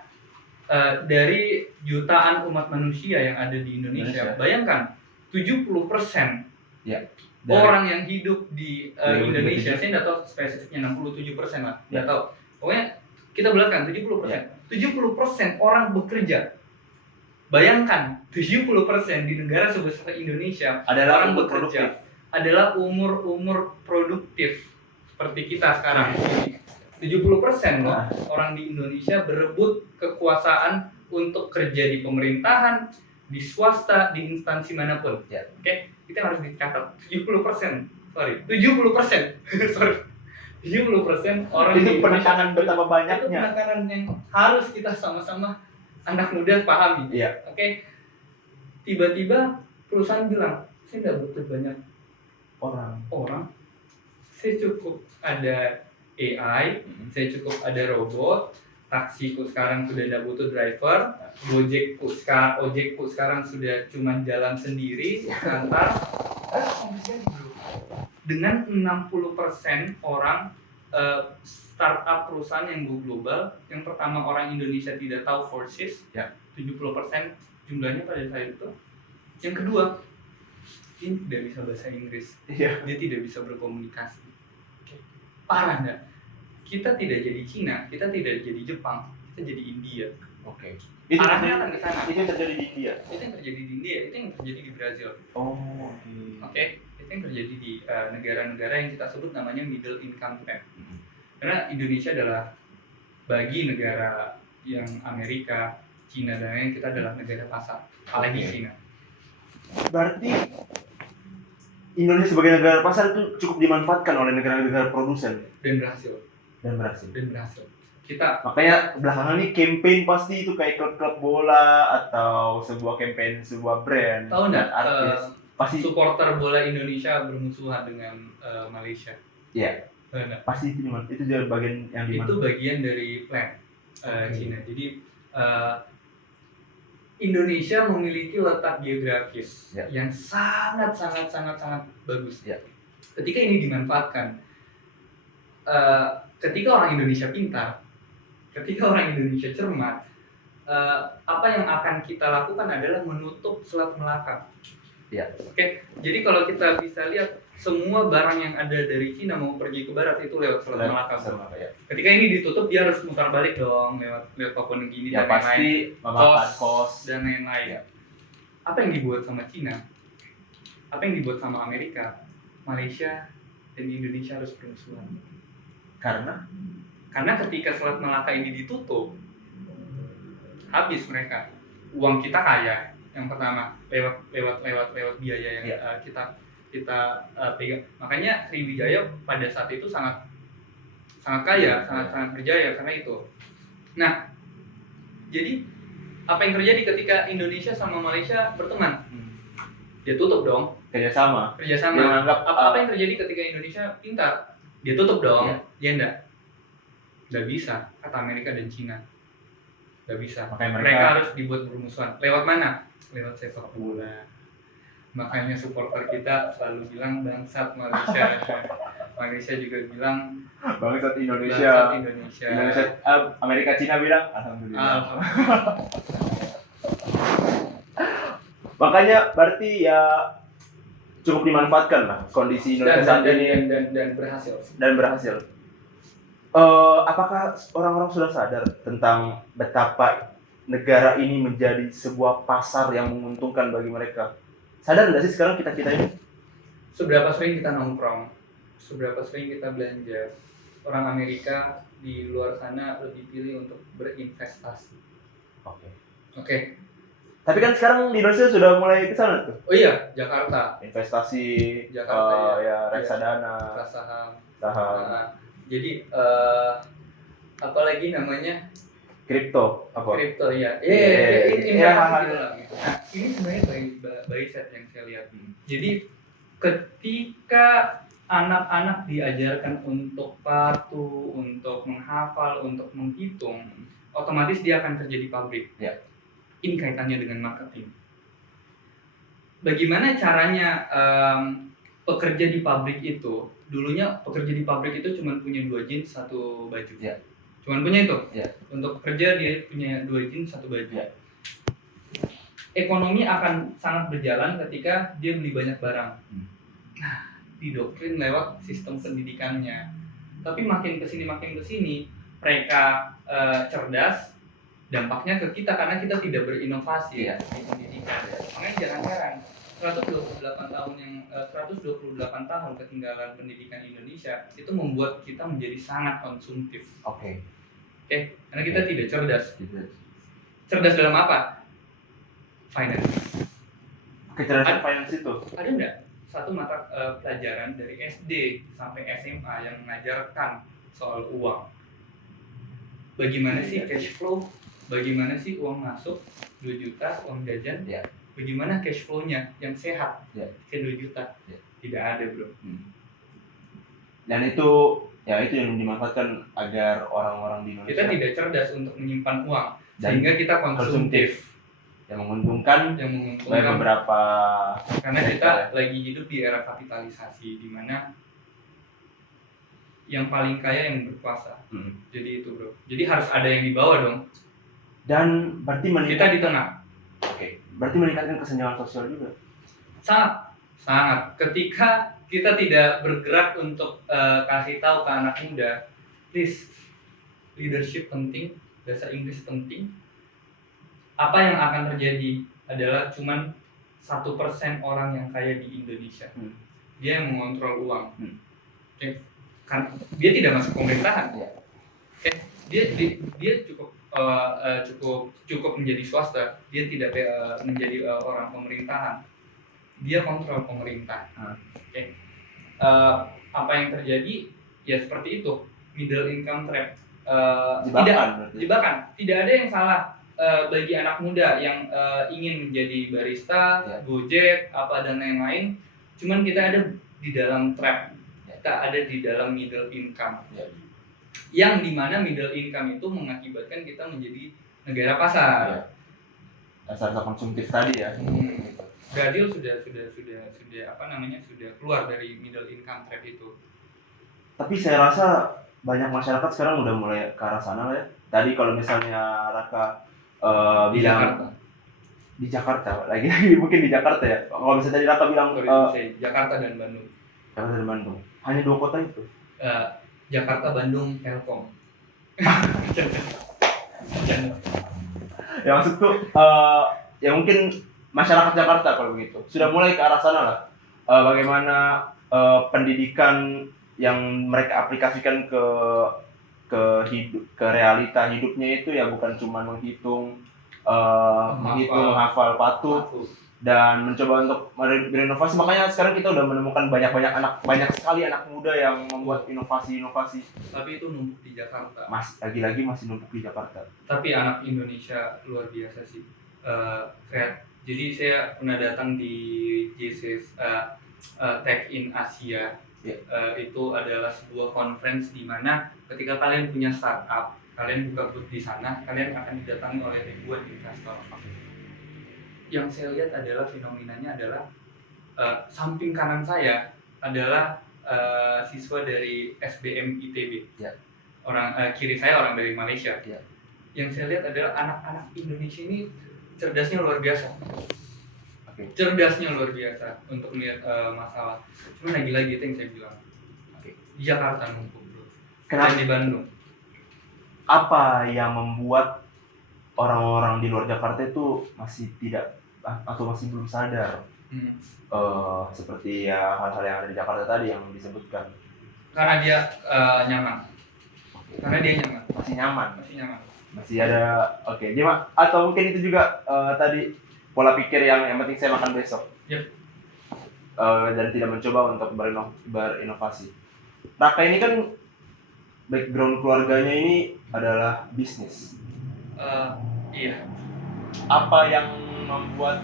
dari jutaan umat manusia yang ada di Indonesia. Bayangkan 70% orang yang hidup di Indonesia, saya nggak tahu spesifiknya 67% lah, nggak tahu. Pokoknya kita belakang 70%. 70% orang bekerja. Bayangkan 70% di negara sebesar Indonesia adalah orang bekerja adalah umur produktif seperti kita sekarang. 70% loh orang di Indonesia berebut kekuasaan untuk kerja di pemerintahan, di swasta, di instansi manapun. Oke, kita harus dicatat 70%. Sorry, 70%. Sorry. 70% orang itu di Indonesia. penekanan betapa banyaknya. Itu penekanan yang harus kita sama-sama anak muda pahami. Oke. Tiba-tiba perusahaan bilang, saya nggak butuh banyak orang. Saya cukup ada AI, saya cukup ada robot, taksiku sekarang sudah tidak butuh driver, ojekku sekarang sudah cuma jalan sendiri, antar. Dengan 60% orang startup perusahaan yang go global, yang pertama orang Indonesia tidak tahu Forsys, 70% jumlahnya pada saat itu. Yang kedua, dia tidak bisa bahasa Inggris, dia tidak bisa berkomunikasi. Parah enggak? Kita tidak jadi Cina, kita tidak jadi Jepang, kita jadi India. Itu arahnya akan ke sana. Itu yang terjadi di India. Itu yang terjadi di India, itu yang terjadi di Brazil. Itu yang terjadi di negara-negara yang kita sebut namanya middle income trap. Karena Indonesia adalah bagi negara yang Amerika, Cina dan lain, kita adalah negara pasar, apalagi Cina. Berarti Indonesia sebagai negara pasar itu cukup dimanfaatkan oleh negara-negara produsen dan berhasil. Makanya belakangan ini campaign pasti itu kayak klub-klub bola atau sebuah campaign sebuah brand. Tahu nggak? Pasti supporter bola Indonesia bermusuhan dengan Malaysia. Pasti itu juga bagian yang itu bagian dari plan Cina. Jadi Indonesia memiliki letak geografis yang sangat bagus. Ketika ini dimanfaatkan, ketika orang Indonesia pintar, ketika orang Indonesia cermat, apa yang akan kita lakukan adalah menutup Selat Melaka. Jadi kalau kita bisa lihat semua barang yang ada dari Cina mau pergi ke barat itu lewat Selat Melaka. Ketika ini ditutup, dia harus mutar balik dong lewat Papua Nugini dan pasti memakan kos dan lain-lain. Apa yang dibuat sama Cina? Apa yang dibuat sama Amerika? Malaysia dan Indonesia harus bermusuhan. Karena ketika Selat Melaka ini ditutup, habis mereka. Uang kita kaya. Yang pertama lewat biaya yang kita pegang. Makanya Sriwijaya pada saat itu sangat kaya, sangat berjaya karena itu. Nah, jadi apa yang terjadi ketika Indonesia sama Malaysia berteman? Dia tutup dong. Kerjasama. Dia menganggap apa yang terjadi ketika Indonesia pintar? Dia tutup dong. Ya enggak? Nggak bisa, kata Amerika dan Cina. Nggak bisa. Mereka harus dibuat bermusuhan. Lewat mana? Lewat sepak bola. Makanya supporter kita selalu bilang bangsat Malaysia. Malaysia juga bilang bangsat Indonesia. Amerika Cina bilang alhamdulillah. Makanya berarti ya cukup dimanfaatkan lah kondisi Indonesia saat ini dan berhasil. Apakah orang-orang sudah sadar tentang betapa negara ini menjadi sebuah pasar yang menguntungkan bagi mereka? Sadar nggak sih sekarang kita ini? Seberapa sering kita nongkrong, seberapa sering kita belanja? Orang Amerika di luar sana lebih pilih untuk berinvestasi. Oke. Tapi kan sekarang di Indonesia sudah mulai ke sana tuh. Oh iya, Jakarta. Investasi, Jakarta reksadana, saham. Jadi apalagi namanya? Kripto ya. Ini sebenarnya by set yang saya lihat. Jadi ketika anak-anak diajarkan untuk patuh, untuk menghafal, untuk menghitung, otomatis dia akan kerja di pabrik. Ya. Ini kaitannya dengan marketing. Bagaimana caranya pekerja di pabrik itu, dulunya pekerja di pabrik itu cuma punya 2 jeans 1 baju. Ya. Cuman punya itu. Ya. Untuk kerja dia punya 2 jeans 1 baju. Ya. Ekonomi akan sangat berjalan ketika dia beli banyak barang. Nah, didoktrin lewat sistem pendidikannya. Tapi makin kesini mereka cerdas, dampaknya ke kita karena kita tidak berinovasi Iya. di pendidikan. Makanya jangan heran 128 tahun ketinggalan pendidikan Indonesia itu membuat kita menjadi sangat konsumtif. Oke. Karena kita tidak cerdas. Gitu. Cerdas dalam apa? Finance. Kecerdasan finance itu. Ada nggak satu mata pelajaran dari SD sampai SMA yang mengajarkan soal uang? Bagaimana sih cash flow? Bagaimana sih uang masuk 2 juta, uang jajan? Ya. Bagaimana cash flow-nya yang sehat ke 2 juta? Ya. Tidak ada, bro. Dan itu yang dimanfaatkan agar orang-orang di Indonesia kita tidak cerdas untuk menyimpan uang sehingga kita konsumtif. Yang menguntungkan bagi beberapa, karena kita lagi hidup di era kapitalisasi di mana yang paling kaya yang berkuasa. Jadi itu, bro. Jadi harus ada yang di bawah dong. Dan berarti kita di tengah. Oke. Berarti meningkatkan kesenjangan sosial juga. Sangat. Ketika kita tidak bergerak untuk kasih tahu ke anak muda, please, leadership penting, bahasa Inggris penting. Apa yang akan terjadi adalah cuman 1% orang yang kaya di Indonesia. Dia yang mengontrol uang. Kan dia tidak masuk pemerintahan. Dia cukup menjadi swasta. Dia tidak menjadi orang pemerintahan. Dia kontrol pemerintah. Apa yang terjadi ya seperti itu, middle income trap. Jebakan. Tidak ada yang salah bagi anak muda yang ingin menjadi barista, Gojek, apa dan lain-lain. Cuman kita ada di dalam trap. Kita ada di dalam middle income. Yang dimana middle income itu mengakibatkan kita menjadi negara pasar. Dasar konsumtif tadi ya. Brazil sudah keluar dari middle income trap itu. Tapi saya rasa banyak masyarakat sekarang udah mulai ke arah sana ya. Tadi kalau misalnya Raka bilang di Jakarta, lagi mungkin di Jakarta ya. Kalau misalnya tadi Raka bilang Jakarta dan Bandung. Hanya 2 kota itu. Jakarta, Bandung, Telkom. Ya maksudku ya mungkin masyarakat Jakarta kalau begitu sudah mulai ke arah sana lah. Bagaimana pendidikan yang mereka aplikasikan ke realita hidupnya itu ya bukan cuma menghitung, hafal, patuh, dan mencoba untuk berinovasi. Makanya sekarang kita udah menemukan banyak sekali anak muda yang membuat inovasi. Tapi itu numpuk di Jakarta. Lagi-lagi masih numpuk di Jakarta. Tapi anak Indonesia luar biasa sih. Jadi saya pernah datang di JCS Tech in Asia. Itu adalah sebuah conference di mana ketika kalian punya startup, kalian buka booth di sana, kalian akan didatangi oleh ribuan investor. Yang saya lihat adalah fenomenanya adalah samping kanan saya adalah siswa dari SBM ITB. Kiri saya orang dari Malaysia. Yang saya lihat adalah anak-anak Indonesia ini cerdasnya luar biasa. Cerdasnya luar biasa untuk melihat masalah. Cuma lagi-lagi itu yang saya bilang. Di Jakarta numpuk, bro. Dan di Bandung. Apa yang membuat orang-orang di luar Jakarta itu masih tidak atau masih belum sadar seperti ya hal-hal yang ada di Jakarta tadi yang disebutkan? Karena dia nyaman. Masih nyaman. Masih ada dia atau mungkin itu juga tadi pola pikir yang penting saya makan besok. Dan tidak mencoba untuk berinovasi. Raka ini kan background keluarganya ini adalah bisnis. Iya. Apa yang membuat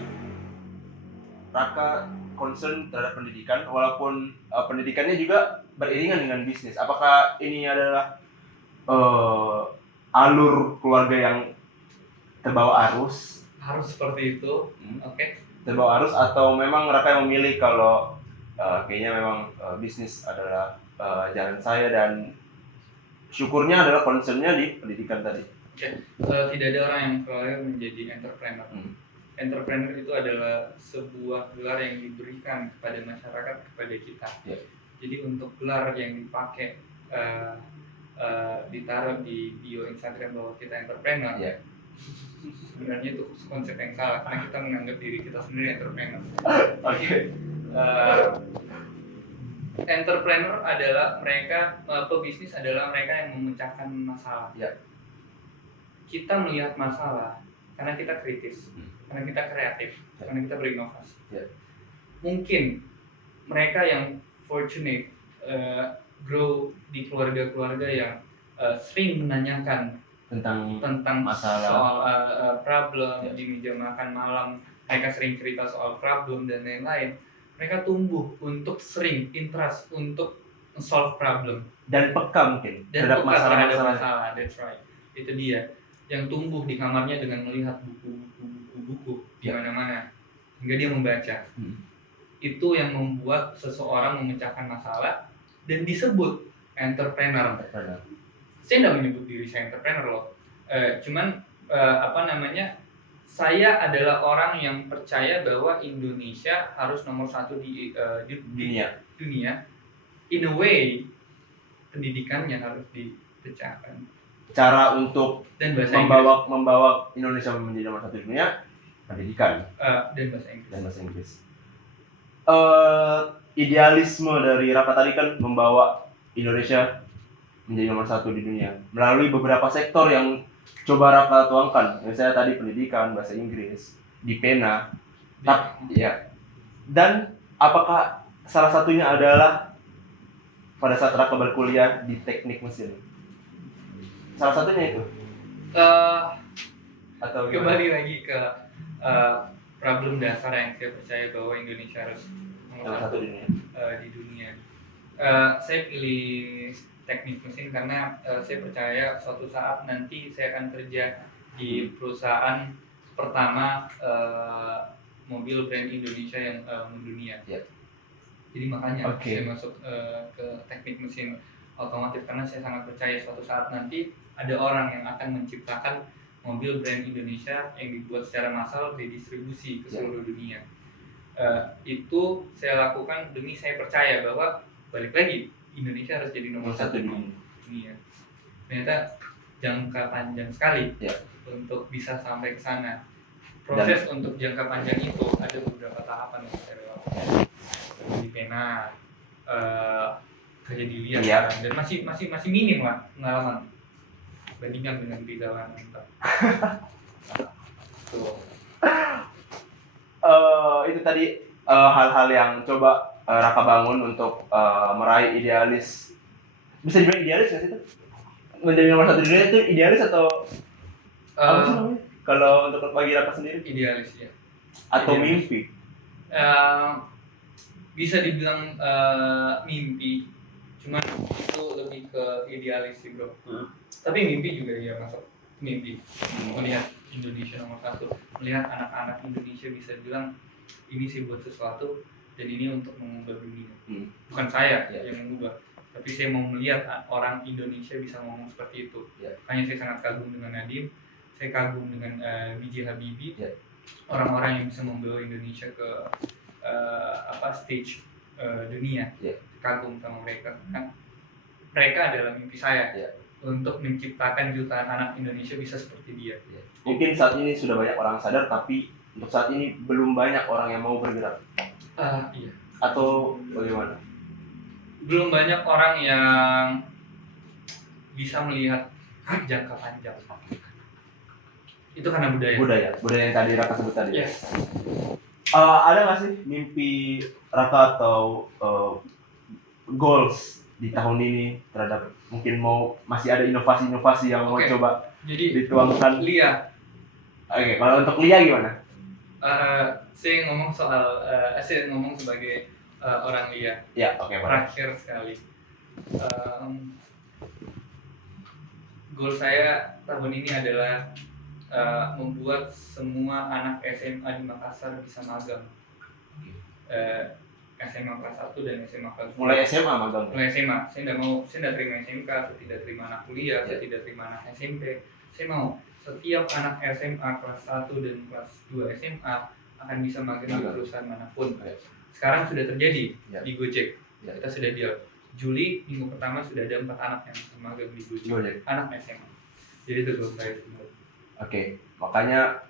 Raka concern terhadap pendidikan, walaupun pendidikannya juga beriringan dengan bisnis. Apakah ini adalah alur keluarga yang terbawa arus? Harus seperti itu. Oke. Terbawa arus, atau memang Raka yang memilih kalau kayaknya memang bisnis adalah jalan saya, dan syukurnya adalah concernnya di pendidikan tadi. Tidak ada orang yang keluar menjadi entrepreneur. Entrepreneur itu adalah sebuah gelar yang diberikan kepada masyarakat, kepada kita. Jadi untuk gelar yang dipakai ditaruh di bio Instagram bahwa kita entrepreneur, sebenarnya itu konsep yang salah, karena kita menganggap diri kita sendiri entrepreneur. Entrepreneur adalah mereka, pebisnis adalah mereka yang memecahkan masalah. Kita melihat masalah karena kita kritis, karena kita kreatif, karena kita berinovasi. Mungkin mereka yang fortunate grow di keluarga-keluarga yang sering menanyakan tentang masalah, soal problem di meja makan malam, mereka sering cerita soal problem dan lain-lain. Mereka tumbuh untuk sering interest untuk solve problem dan peka mungkin terhadap masalah. That's right. Itu dia yang tumbuh di kamarnya dengan melihat buku di mana-mana hingga dia membaca. Itu yang membuat seseorang memecahkan masalah dan disebut entrepreneur. Saya tidak menyebut diri saya entrepreneur loh. Cuman saya adalah orang yang percaya bahwa Indonesia harus nomor 1 di dunia. In a way, pendidikannya harus dipecahkan. Cara untuk dan membawa Indonesia menjadi nomor 1 di dunia, pendidikan dan bahasa Inggris. Idealisme dari Raka tadi kan membawa Indonesia menjadi nomor 1 di dunia melalui beberapa sektor yang coba Raka tuangkan. Misalnya tadi pendidikan, bahasa Inggris, di pena. Dan apakah salah satunya adalah pada saat Raka berkuliah di teknik mesin? Salah satunya itu? Atau kembali lagi ke problem dasar yang saya percaya bahwa Indonesia harus nomor 1 di dunia. Saya pilih teknik mesin karena saya percaya suatu saat nanti saya akan kerja di perusahaan pertama mobil brand Indonesia yang mendunia. Jadi makanya saya masuk ke teknik mesin otomotif, karena saya sangat percaya suatu saat nanti ada orang yang akan menciptakan mobil brand Indonesia yang dibuat secara massal didistribusi ke seluruh dunia. Itu saya lakukan demi saya percaya bahwa balik lagi Indonesia harus jadi nomor 1 di dunia. Ternyata jangka panjang sekali untuk bisa sampai ke sana. Proses untuk jangka panjang itu ada beberapa tahapan yang saya lakukan. Di pena, kerja di liar, dan masih minim lah pengalaman bandingkan dengan di dalam mental. Itu tadi hal-hal yang coba Raka bangun untuk meraih idealis. Bisa dibilang idealis nggak sih itu? Menjadi nomor 1 di dunia itu idealis atau apa sih namanya? Kalau untuk bagi Raka sendiri? Idealis ya. Atau idealis. Mimpi? Bisa dibilang mimpi, cuman itu lebih ke idealis sih bro. Tapi mimpi juga ya masuk mimpi. Melihat Indonesia nomor 1, melihat anak-anak Indonesia bisa bilang ini sih buat sesuatu dan ini untuk mengubah dunia. Bukan saya yang mengubah, tapi saya mau melihat orang Indonesia bisa ngomong seperti itu. Makanya saya sangat kagum dengan Nadiem, saya kagum dengan B.J. Habibie, orang-orang yang bisa membawa Indonesia ke stage dunia. Kagum sama mereka, karena mereka adalah mimpi saya untuk menciptakan jutaan anak Indonesia bisa seperti dia. Mungkin saat ini sudah banyak orang sadar, tapi untuk saat ini belum banyak orang yang mau bergerak. Iya. Atau bagaimana? Belum banyak orang yang bisa melihat jangka panjang. Itu karena budaya yang tadi Raka sebut tadi. Yes. Ada nggak sih mimpi Raka atau goals di tahun ini terhadap mungkin masih ada inovasi-inovasi yang mau coba dituangkan? Lia. Kalau untuk Lia gimana? Saya ngomong soal, saya ngomong sebagai orang Lia. Ya, oke, Pak. Terakhir sekali, goal saya tahun ini adalah membuat semua anak SMA di Makassar bisa magang. SMA kelas 1 dan SMA kelas 2. Mulai SMA magang. Mulai SMA. Saya tidak terima SMK, saya tidak terima anak kuliah, saya tidak terima anak SMP. Saya mau setiap anak SMA kelas 1 dan kelas 2 SMA akan bisa magang di perusahaan manapun. Sekarang sudah terjadi di Gojek. Kita sudah deal. Juli minggu pertama sudah ada 4 anak yang bisa magang di Gojek. Anak SMA. Jadi itu goal saya semua. Oke, makanya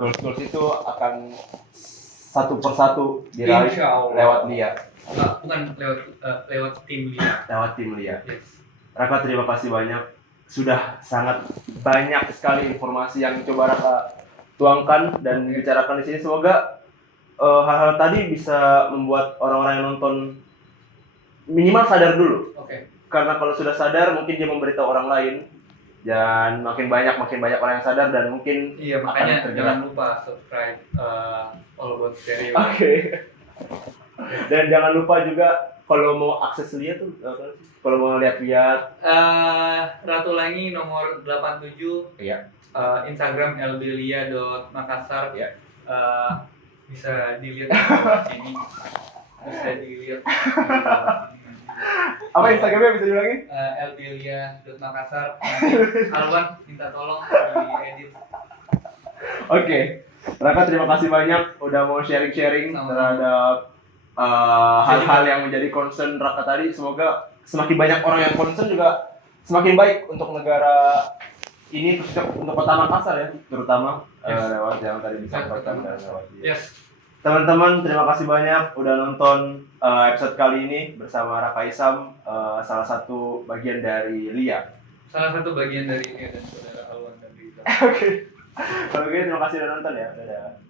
goals itu akan satu persatu diraih lewat Lia. Bukan lewat tim Lia. Lewat tim Lia. Yes. Raka, terima kasih banyak. Sudah sangat banyak sekali informasi yang coba Raka tuangkan dan bicarakan di sini. Semoga hal-hal tadi bisa membuat orang-orang yang nonton minimal sadar dulu. Oke. Karena kalau sudah sadar mungkin dia memberitahu orang lain. Dan makin banyak orang yang sadar dan mungkin makanya jangan lupa subscribe All About Stereo. Oke. Dan jangan lupa juga kalau mau akses Lia tuh kalau mau lihat-lihat Ratu Langi nomor 87. Iya. Instagram lblia.makassar. Iya. Bisa dilihat di sini. Bisa dilihat. Apa Instagramnya bisa diulangin? lblia.makassar. Alwan minta tolong diedit. Oke. Raka, terima kasih banyak udah mau sharing-sharing terhadap hal-hal yang menjadi concern Raka tadi. Semoga semakin banyak orang yang concern juga semakin baik untuk negara ini, untuk kota Makassar ya, terutama lewat yang tadi disampaikan dan lewat dia. Yes. Teman-teman, terima kasih banyak udah nonton episode kali ini bersama Raka Isam, salah satu bagian dari Lia. Salah satu bagian dari Lia dan saudara Alwan dan Riza. Oke. Kalau gitu terima kasih udah nonton ya. Dadah.